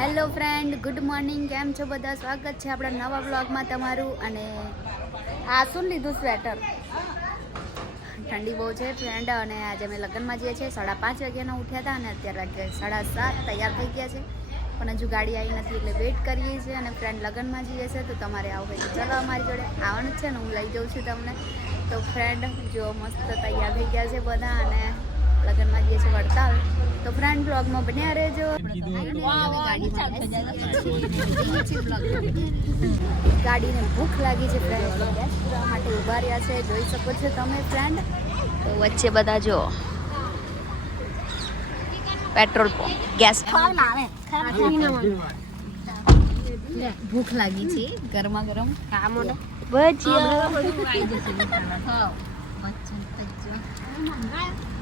Hello friend, good morning. કેમ છો બધા? સ્વાગત છે આપણા નવા બ્લોગમાં તમારું. અને આ શું લીધું સ્વેટર? ઠંડી બહુ છે ફ્રેન્ડ, અને આજે અમે લગ્નમાં જઈએ છીએ. સાડા પાંચ વાગ્યાના ઉઠ્યા હતા અને અત્યારે સાડા સાત તૈયાર થઈ ગયા છે. પણ હજુ ગાડી આવી નથી એટલે વેઇટ કરીએ છીએ. અને ફ્રેન્ડ, લગ્નમાં જઈએ છે તો તમારે આવું હોય ચલો અમારી જોડે આવવાનું છે ને હું લઈ જાઉં છું તમને. તો ફ્રેન્ડ જો મસ્ત તૈયાર થઈ ગયા છે બધા. અને લગ્નમાં છે વળતા આવે તો ફ્રેન્ડ બ્લોગમાં બન્યા રહેજો. ગાડીને ભૂખ લાગી છે ફ્રેન્ડ માટે ઊભા રહ્યા છે. જોઈ શકો છો તમે ફ્રેન્ડ તો વચ્ચે બધા જો. પેટ્રોલ પંપ ગેસ ભૂખ લાગી છે. ગરમા ગરમ. ભજીયા.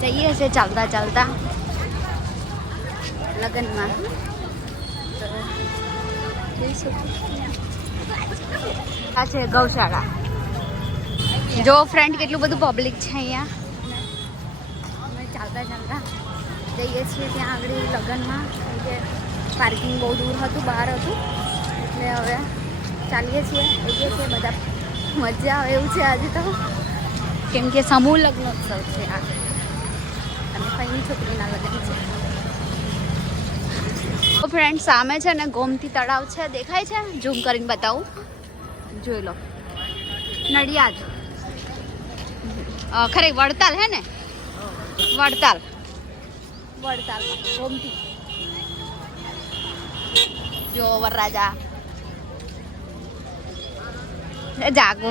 જઈએ છીએ ચાલતા ચાલતા લગ્નમાં. આ છે ગૌશાળા જો ફ્રેન્ડ કેટલું બધું પબ્લિક છે અહીંયા? અમે ચાલતા ચાલતા જઈએ છીએ ત્યાં આગળ લગ્નમાં કેમ કે પાર્કિંગ બહુ દૂર હતું, બહાર હતું. એટલે હવે ચાલીએ છીએ, જઈએ છીએ બધા. મજા આવે એવું છે આજે તો. કેમ કે સમૂહ લગ્નોત્સવ છે આ. લગ્ન છે. ફ્રેન્ડ સામે છે ને ગોમતી તળાવ છે. દેખાય છે? ઝૂમ કરીને બતાવું. જોઈ લો. નડિયાદ. ખરે વડતાલ હે ને? વડતાલ. વડતાલ. ગોમતી. જો વરરાજા. જાગો.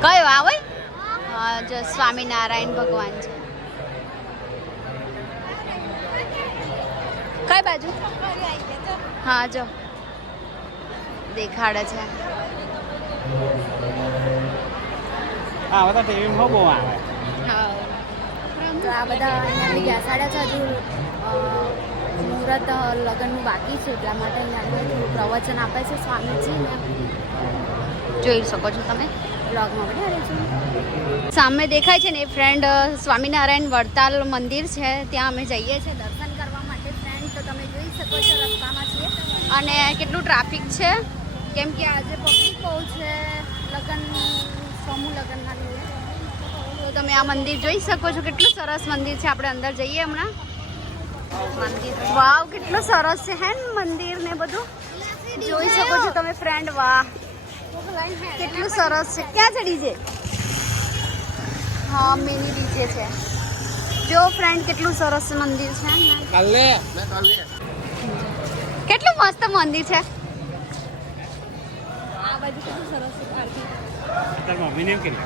કયો આવે જો સ્વામિનારાયણ ભગવાન છે. કઈ બાજુ? હા, જો. દેખાડે છે. હા બધા ટીવીમાં બહુ આવે. તો આ બધા અહીંયા ગયા સાડા છ હજુ મુહૂર્ત લગ્નનું બાકી છે એટલા માટે અહીંયા પ્રવચન આપે છે સ્વામીજી જોઈ શકો છો તમે. બ્લોગમાં સામે દેખાય છે ને એ ફ્રેન્ડ સ્વામિનારાયણ વડતાલ મંદિર છે. ત્યાં અમે જઈએ છીએ દર્શન કરવા માટે. ફ્રેન્ડ તો તમે જોઈ શકો છો રસ્તામાં છીએ. અને કેટલું ટ્રાફિક છે? કેમ કે આજે પબ્લિક બહુ છે. લગ્ન સમૂહ લગ્નના લીધે તમે આ મંદિર જોઈ શકો છો. કેટલું સરસ મંદિર છે. આપણે અંદર જઈએ હમણાં. મંદિર. વાવ કેટલું સરસ છે હે ને મંદિર ને બધું. જોઈ શકો છો તમે ફ્રેન્ડ વાહ. કેટલું સરસ છે. ક્યાં છે ડીજે? હા મિની ડીજે છે. જો ફ્રેન્ડ કેટલું સરસ મંદિર છે. ને કાલે. કેટલું મસ્ત મંદિર છે. તાર મમ્મીને એમ કરી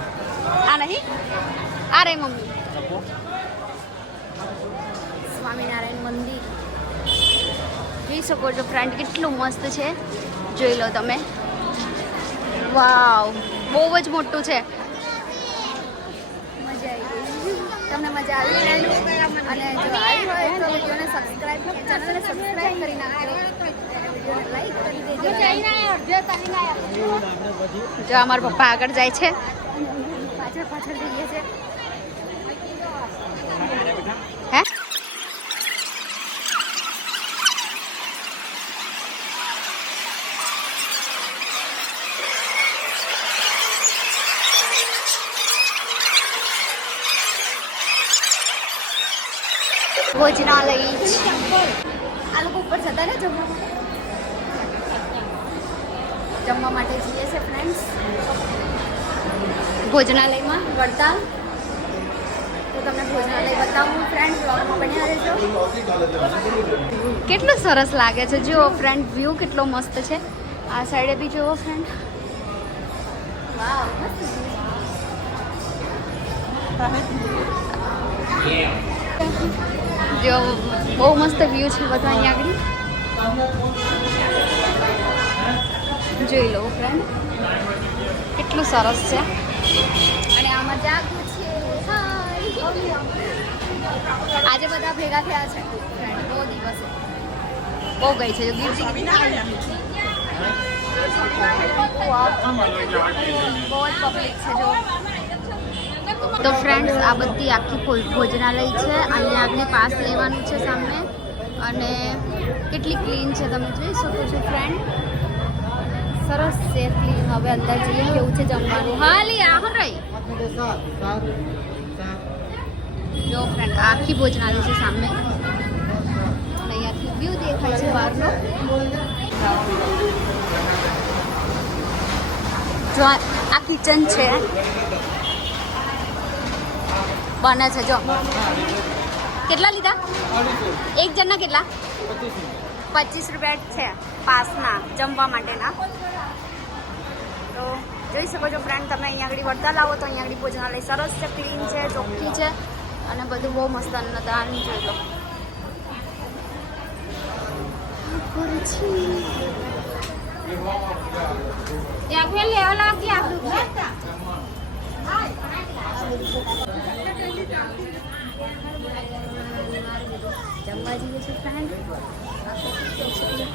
આ નહીં આ રે મમ્મી સ્વામિનારાયણ મંદિર જોઈ શકો છો ફ્રન્ટ કેટલું મસ્ત છે જોઈ લો તમે વાવ બહુ જ મોટું છે મજા આવી ગઈ તમને મજા આવી અને જો આવી હોય તો વિડીયોને ચેનલને સબસ્ક્રાઇબ કરી નાખજો વિડીયોને લાઈક કરી દેજો જો અમારા પપ્પા આગળ જાય છે. પાછળ પાછળ હે? ભોજનાલય. આ લોકો ઉપર જતા ને જમવા જમવા માટે જઈએ છે ફ્રેન્ડ્સ ભોજનાલયમાં. વડતાલ. તો તમને ભોજનાલય બતાવું ફ્રેન્ડ બ્લોગમાં બન્યા રહેજો. કેટલું સરસ લાગે છે. જુઓ ફ્રેન્ડ વ્યૂ કેટલો મસ્ત છે. આ સાઈડે બી જુઓ ફ્રેન્ડ વાવ જો બહુ મસ્ત વ્યૂ છે બધા અહીંયા આગળ. જોઈ લો ફ્રેન્ડ કેટલું સરસ છે. અને આમાં જાગું છે. આજે બધા ભેગા થયા છે ફ્રેન્ડ બહુ દિવસે. બહુ ગઈ છે. બહુ જ પબ્લિક છે, જો. તો ફ્રેન્ડ્સ આ બધી આખી ભોજનાલય છે. અહીંયા આપણે પાસ લેવાનું છે સામે. અને કેટલી ક્લીન છે તમે જોઈ શકો છો ફ્રેન્ડ સરસ સેફલી હવે અંદર જઈએ કેવું છે જમવાનું. હા, લી, આ હું રહી જો ફ્રેન્ડ આખી ભોજનાલય છે સામે. અહીંયાથી વ્યૂ દેખાય છે બહારનો. જો આ કિચન છે. બને છે, જો. કેટલા લીધા? એક જણના કેટલા? પચીસ રૂપિયા છે, પાસના, જમવા માટેના. તો જોઈ શકો છો ફ્રેન્ડ તમે અહીંયા આગળ વડતાલ આવો તો અહીંયા આગળ ભોજનાલય સરસ છે ક્લીન છે ચોખ્ખી છે અને બધું બહુ મસ્ત અન્નદાન જોઈ લો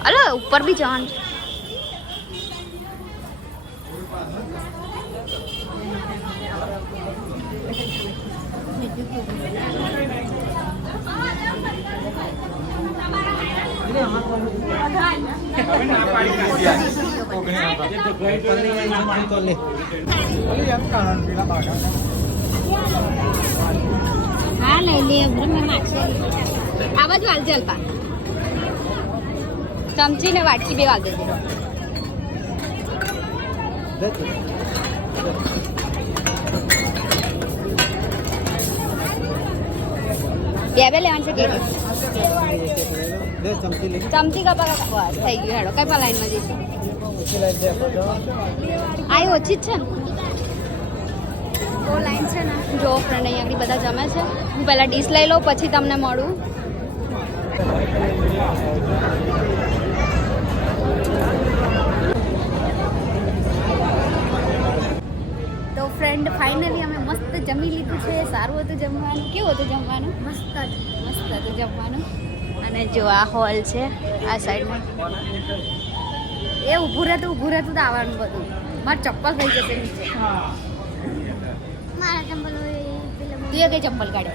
અરે ઉપર બી જવાનું છે હા લઈ લે આ બાજુ હાલ ચાલતા ચમચી ને વાટકી બે વાગે બે બે લેવાનું છે કે ચમચી કપા કપા. બસ થઈ ગયું. હેડો કઈ લાઈનમાં જઈશું. આ ઓછી જ છે? ને બહુ લાઈન છે ને. જો ફ્રેન્ડ અહીંયા આગળ બધા જમે છે. હું પહેલાં ડીશ લઈ લઉં પછી તમને મળું. તો ફ્રેન્ડ ફાઇનલી અમે મસ્ત જમી લીધું છે. સારું હતું જમવાનું. કેવું હતું જમવાનું? મસ્ત મસ્ત હતું જમવાનું. અને જો આ હોલ છે આ સાઈડમાં એ ઊભું રહેતું ઊભું રહેતું તો આવવાનું બધું. મારે ચપ્પલ થઈ જશે નીચે. મારા ચંપલ તું કઈ ચંપલ કાઢે?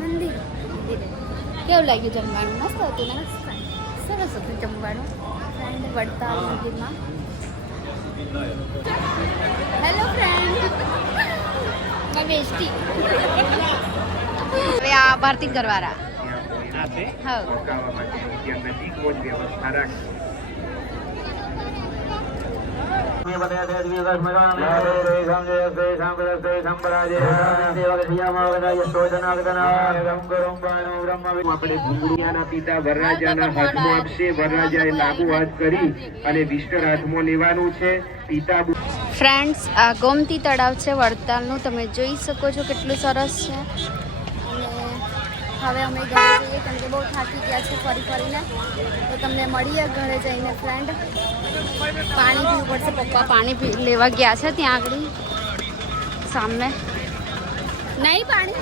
મંદિર. કેવું લાગ્યું જમવાનું? મસ્ત હતું ને? સરસ હતું જમવાનું. વડતાલ મંદિરમાં. Hello friend my bestie. હવે આ ભારતી કરવાના હા રોકાવા માટે. ત્યાં નજીક જ વ્યવસ્થા રાખી. આપણે ભૂંગળિયાના પિતા વરરાજાના હાથમાં આપશે. વરરાજાએ લાગુ હાથ કરી અને વિષ્ણુ હાથમાં લેવાનું છે. પિતા ફ્રેન્ડ્સ આ ગોમતી તળાવ છે વડતાલનું. તમે જોઈ શકો છો કેટલું સરસ છે. હવે અમે ઘરે જઈએ કેમ કે બહુ થાકી ગયા છે ફરી ફરીને. તો તમને મળીએ ઘરે જઈને ફ્રેન્ડ પાણી પીવું પડશે. પપ્પા પાણી લેવા ગયા છે ત્યાં આગળ. સામે. નહીં પાણી?